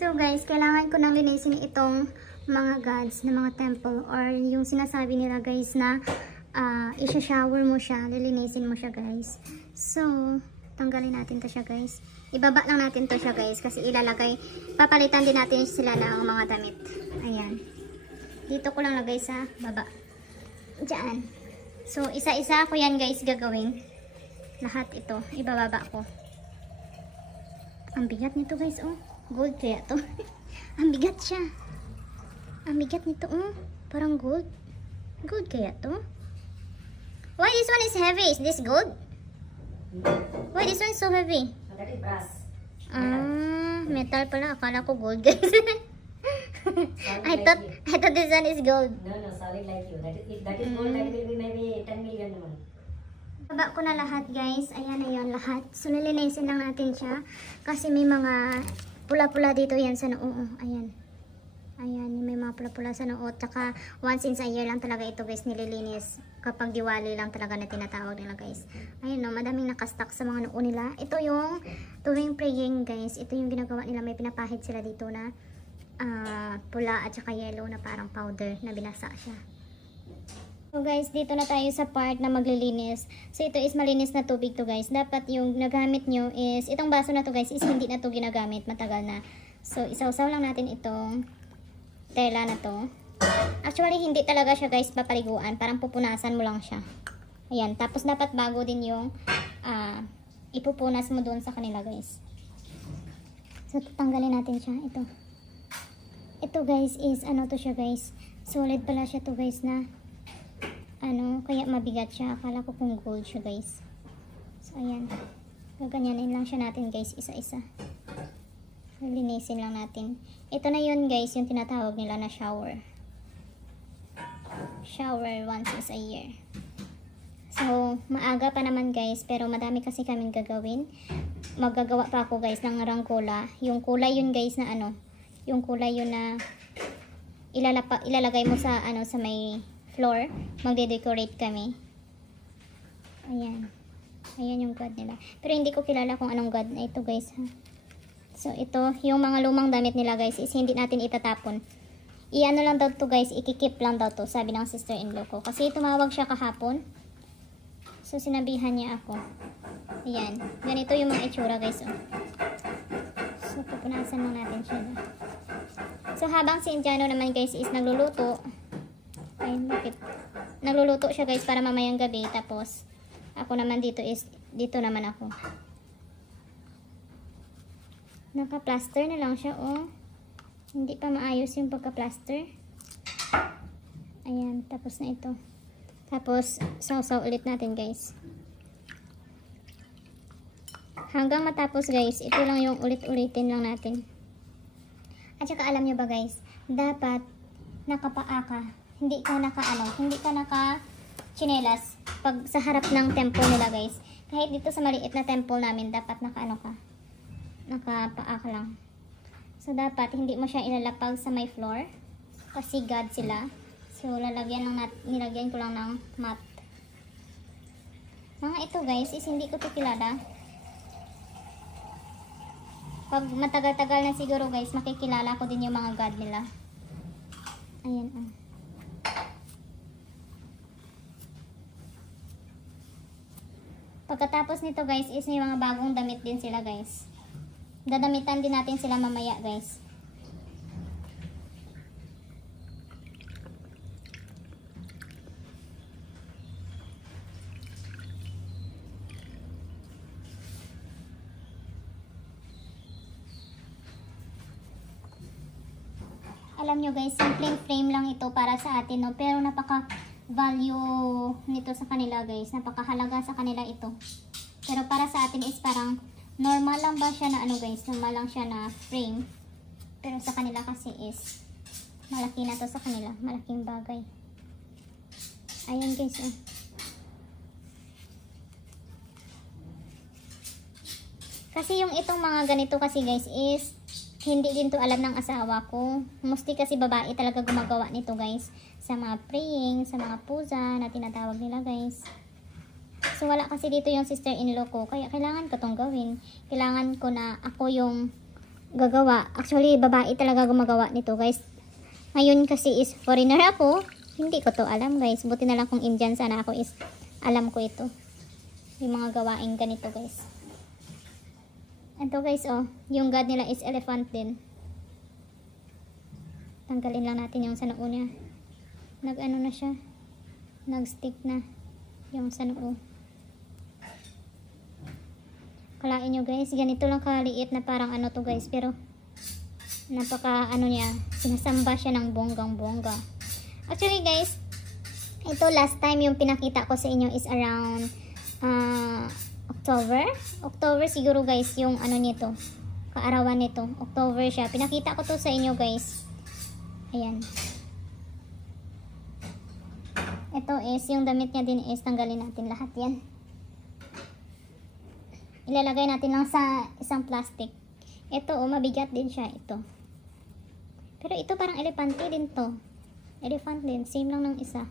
So guys, kailangan ko nang linisin itong mga gods na mga temple or yung sinasabi nila guys na isha-shower mo siya, lilinisin mo siya guys. So, tanggalin natin to siya guys. Ibaba lang natin to siya guys kasi ilalagay, papalitan din natin sila ng mga damit. Ayan. Dito ko lang lagay sa baba. Diyan. So, isa-isa ko yan guys gagawin. Lahat ito, ibababa ko. Ang bigat nito guys, oh. Gold kaya to. Ang bigat siya. Ang bigat nito, oh. Parang gold. Gold kaya to. Why this one is heavy? Is this gold? Why this one is so heavy? That is brass. Metal pala. Akala ko gold guys. I thought this one is gold. No, solid like you. If that is gold, that will be maybe 10 million naman. Baba ko na lahat guys. Ayan na yun lahat. So nilinisin lang natin siya. Kasi may mga pula-pula dito yan sa noo. Ayan. Ayan, may mga pula-pula sa noo. Tsaka once in a year lang talaga ito guys nililinis. Kapag Diwali lang talaga na tinatawag nila guys. Ayan no, madaming nakastock sa mga noo nila. Ito yung tuwing praying guys. Ito yung ginagawa nila. May pinapahid sila dito na pula at saka yellow na parang powder na binasa siya. So guys, dito na tayo sa part na maglilinis. So ito is malinis na tubig to guys. Dapat yung nagamit nyo is, itong baso na to guys is hindi na to ginagamit, matagal na. So isawsaw lang natin itong tela na to. Actually hindi talaga siya guys papaliguan, parang pupunasan mo lang siya. Ayan, tapos dapat bago din yung ipupunas mo doon sa kanila guys. So tatanggalin natin siya, ito. Ito guys is ano to siya guys. Solid pala siya to guys na kaya mabigat siya. Akala ko kung gold siya guys. So ayan, gaganyanin lang siya natin guys, isa-isa. Linisin lang natin. Ito na yun guys, yung tinatawag nila na shower. Shower once is a year. So maaga pa naman guys, pero madami kasi kaming gagawin. Maggagawa pa ako guys ng ranggola. Yung kulay yun guys na yung kulay yun na ilalagay mo sa sa may floor. Magde-decorate kami. Ayan. Ayan yung god nila. Pero hindi ko kilala kung anong god na ito guys ha. So ito, yung mga lumang damit nila guys is hindi natin itatapon. I-ano lang daw to guys, ikikip lang daw to, sabi ng sister-in-law ko. Kasi tumawag siya kahapon. So sinabihan niya ako. Ayan. Ganito yung mga itsura guys. Oh. So pupunasan lang natin siya. So habang si Indiano naman guys is nagluluto. Ay, bakit? Nagluluto siya guys para mamayang gabi. Tapos, ako naman dito naman ako. Naka-plaster na lang siya, oh. Hindi pa maayos yung pagka-plaster. Ayan, tapos na ito. Tapos, sausaw ulit natin guys. Hanggang matapos guys, ito lang yung ulit-ulitin lang natin. At saka alam nyo ba guys, dapat nakapaa ka. Hindi ka naka tsinelas pag sa harap ng temple nila guys. Kahit dito sa maliit na temple namin, dapat nakapaa ka lang. So dapat hindi mo siya ilalapag sa may floor kasi God sila. So nilagyan ko lang ng mat. Mga ito guys is hindi ko ito kilala. Pag matagal-tagal na siguro guys, makikilala ko din yung mga God nila. Ayan oh. Pagkatapos nito guys is may mga bagong damit din sila guys. Dadamitan din natin sila mamaya guys. Alam nyo guys, simpleng frame lang ito para sa atin no, pero napaka value nito sa kanila guys, napakahalaga sa kanila ito. Pero para sa atin is parang normal lang ba siya na guys, normal lang siya na frame. Pero sa kanila kasi is malaki na to sa kanila, malaking bagay. Ayan guys oh. Kasi yung itong mga ganito kasi guys is hindi din to alam ng asawa ko. Mostly kasi babae talaga gumagawa nito guys. Sa mga praying, sa mga puza na tinatawag nila guys. So wala kasi dito yung sister-in-law ko. Kaya kailangan ko tong gawin. Kailangan ko na ako yung gagawa. Actually, babae talaga gumagawa nito guys. Ngayon kasi is foreigner ako. Hindi ko to alam guys. Buti na lang kung Indian sana ako is alam ko ito. Yung mga gawain ganito guys. Ito guys oh. Yung god nila is elephant din. Tanggalin lang natin yung sa noo niya. Nag-ano na siya. Nag-stick na. Yung sa noo. Kalain nyo guys, ganito lang kaliit na parang ano to guys, pero napaka ano niya, sinasamba siya ng bonggang-bongga. Actually guys, ito last time yung pinakita ko sa inyo is around October siguro guys, yung ano nito, kaarawan nito, October siya. Pinakita ko to sa inyo guys. Ayan. Ito is, yung damit niya din is, tanggalin natin lahat yan. Ilalagay natin lang sa isang plastic. Ito, oh, mabigat din siya. Ito. Pero ito parang elepante din to. Elephant din. Same lang ng isa.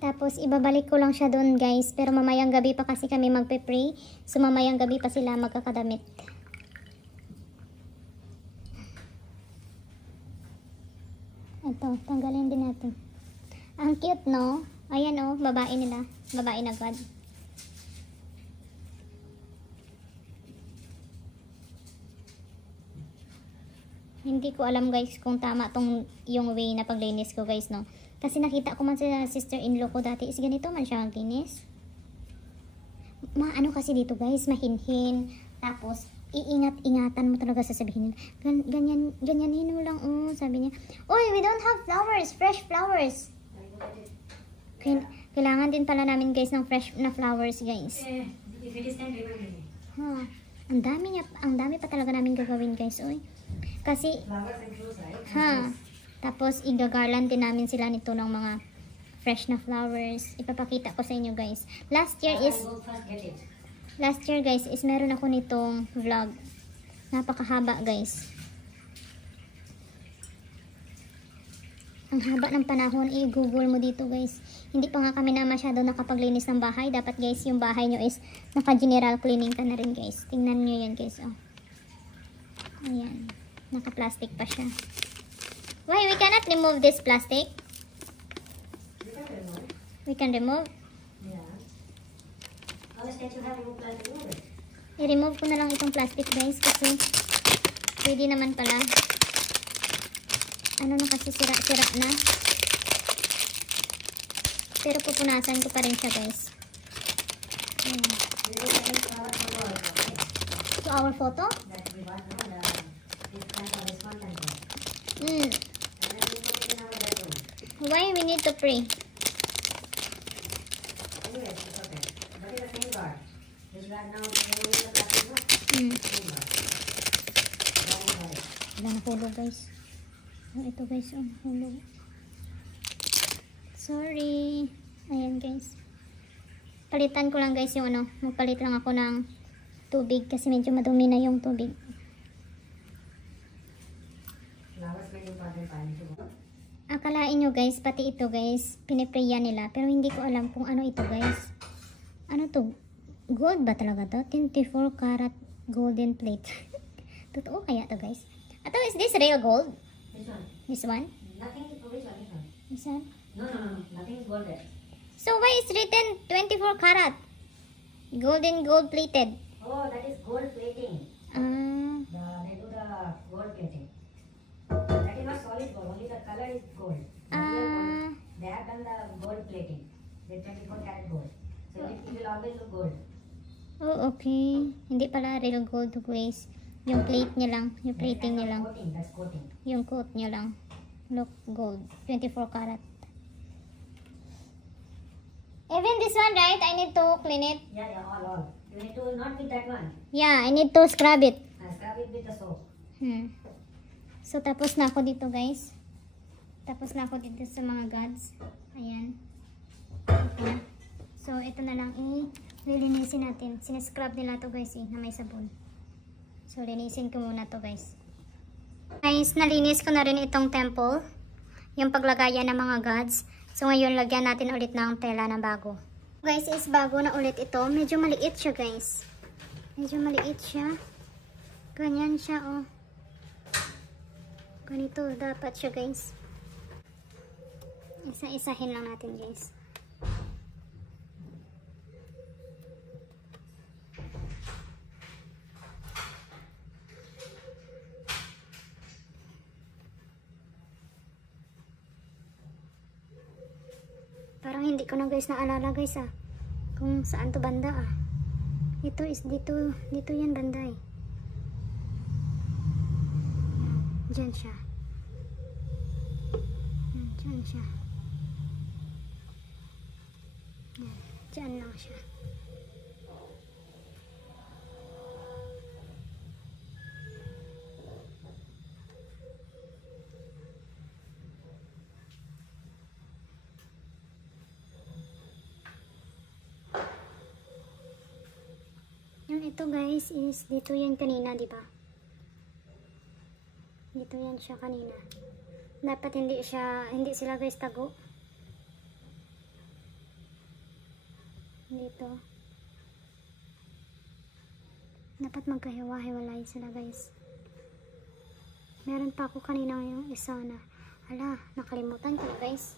Tapos, ibabalik ko lang siya doon guys. Pero mamayang gabi pa kasi kami magpe-pray. So, mamayang gabi pa sila magkakadamit. Ito, tanggalin din natin. Ang cute, no? Ayan, oh, babae nila. Babae na god. Hindi ko alam, guys, kung tama tong yung way na paglinis ko, guys, no? Kasi nakita ko man sa sister-in-law ko dati is ganito man siya ang linis. Ano kasi dito, guys, mahinhin. Tapos, iingat-ingatan mo talaga sasabihin. Ganyanin mo lang, oh, sabi niya. Oy, we don't have flowers, fresh flowers. Kailangan din pala namin guys ng fresh na flowers guys. If it is time, remind me. Huh. Ang dami pa talaga namin gagawin guys, oy. Kasi, Flowers and fruits, right? ha, tapos igagarland din namin sila nito ng mga fresh na flowers. Ipapakita ko sa inyo guys. Last year guys is meron ako nitong vlog. Napakahaba guys. Ang haba ng panahon, i-google mo dito guys. Hindi pa nga kami na masyado nakapaglinis ng bahay. Dapat guys yung bahay nyo is naka-general cleaning ka na rin guys. Tingnan nyo yan guys. Oh. Ayan. Naka-plastic pa siya. Why we cannot remove this plastic? You can remove. We can remove. Yeah. How much can you have remove plastic? Remove it. I-remove ko na lang itong plastic guys kasi pwede naman pala. Ano na kasi sira-sira na. Pero pupunasan ko pa rin siya guys. Ayan. To our photo? That we want, no? This kind of this one can go. Hmm. And then we put it in our bedroom. Why we need to pray? Anyway, it's okay. That is the same God. This God now, remove the plastic, no? Hmm. Same God. Wrong God. Wala na hulog guys. Oh, ito guys. Oh, hulog. Sorry. Ayan guys. Palitan ko lang guys yung ano. Magpalit lang ako ng tubig kasi medyo madumi na yung tubig. Flowers may important pa nito. Akalain nyo guys, pati ito guys, piniprayan nila. Pero hindi ko alam kung ano ito guys. Ano to? Gold ba talaga to? 24 karat golden plate. Totoo kaya to guys? Ato, is this real gold? This one. This one? Nothing is which one? This one. This one? No. Nothing is gold there. So why is written 24 karat? Golden gold plated. Oh, that is gold plating. They do the gold plating. That is not solid gold. Only the color is gold. The real gold. They have done the gold plating with 24 karat gold. So it will always look gold. Oh, okay. Hindi pala real gold to guys. Yung plate niya lang. Yung plating niya lang. Coating. That's coating. Yung coat niya lang. Look, gold. 24 karat. Even this one, right? I need to clean it. Yeah, all. You need to not with that one. Yeah, I need to scrub it. Scrub it with the soap. So, tapos na ako dito, guys. Tapos na ako dito sa mga gods. Ayan. Okay. So, ito na lang lilinisin natin. Sinescrub nila to guys na may sabon. So, linisin ko muna to guys. Guys, nalinis ko na rin itong temple. Yung paglagayan ng mga gods. So ngayon, lagyan natin ulit ng tela na bago. Guys, is bago na ulit ito. Medyo maliit siya, guys. Medyo maliit siya. Ganyan siya, oh. Ganito dapat siya, guys. Isa-isahin lang natin, guys. Parang hindi ko na, guys, naalala, guys, kung saan to banda, Ito is dito yan banda, Diyan siya. Diyan siya. Diyan lang siya. Yung ito, guys, is dito yan kanina, di ba? Dito yan siya kanina. Dapat hindi sila, guys, tago. Dito. Dapat magkahiwa-hiwalay sila, guys. Meron pa ako kanina yung isa na. Hala, nakalimutan ko na, guys.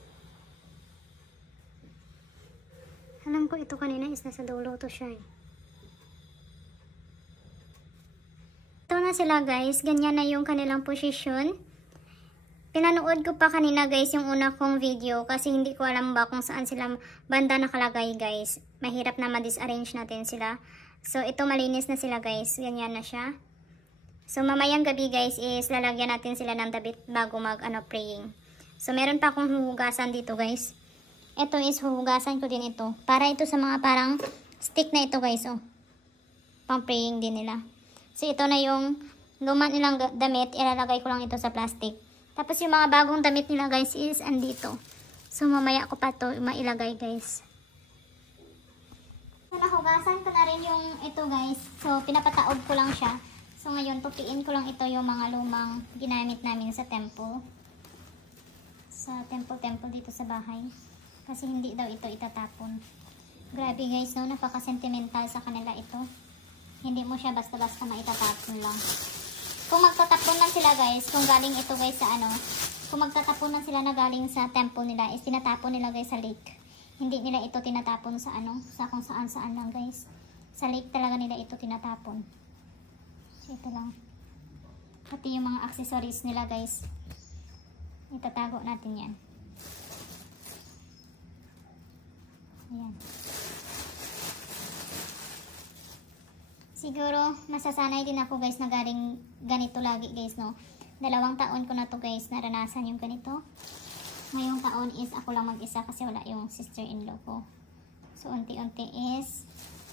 Alam ko ito kanina is nasa dulo to siya, Ito na sila, guys. Ganyan na yung kanilang posisyon. Pinanood ko pa kanina, guys, yung una kong video kasi hindi ko alam ba kung saan sila banda nakalagay, guys. Mahirap na ma-disarrange natin sila. So, ito malinis na sila, guys. Ganyan na siya. So, mamayang gabi, guys, is lalagyan natin sila ng damit bago praying. So, meron pa akong huhugasan dito, guys. Ito is huhugasan ko din ito. Para ito sa mga parang stick na ito, guys, pang praying din nila. So, ito na yung luma nilang damit. Ilalagay ko lang ito sa plastic. Tapos, yung mga bagong damit nila, guys, is andito. So, mamaya ko pa ito mailagay, guys. So, nahugasan ko na rin yung ito, guys. So, pinapataob ko lang siya. So, ngayon, tupiin ko lang ito yung mga lumang ginamit namin sa temple. Sa temple dito sa bahay. Kasi hindi daw ito itatapon. Grabe, guys, no? Napaka-sentimental sa kanila ito. Hindi mo siya basta-basta maitatapon lang. Kung magtatapon lang sila, guys, kung galing ito, guys, sa kung magtatapon lang sila na galing sa temple nila, is tinatapon nila, guys, sa lake. Hindi nila ito tinatapon sa sa kung saan-saan lang, guys. Sa lake talaga nila ito tinatapon. So, ito lang. Pati yung mga accessories nila, guys. Itatago natin yan. Ayan. Siguro, masasanay din ako, guys, na galing ganito lagi, guys, no? 2 taon ko na to, guys, naranasan yung ganito. Ngayong taon is ako lang mag-isa kasi wala yung sister-in-law ko. So, unti-unti is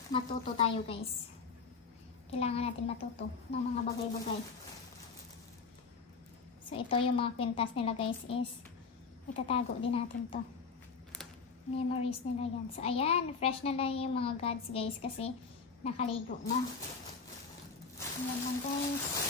matuto tayo, guys. Kailangan natin matuto ng mga bagay-bagay. So, ito yung mga kwintas nila, guys, is itatago din natin to. Memories nila yan. So, ayan, fresh na lang yung mga gods, guys, kasi nakaligo na. Ayan lang, guys.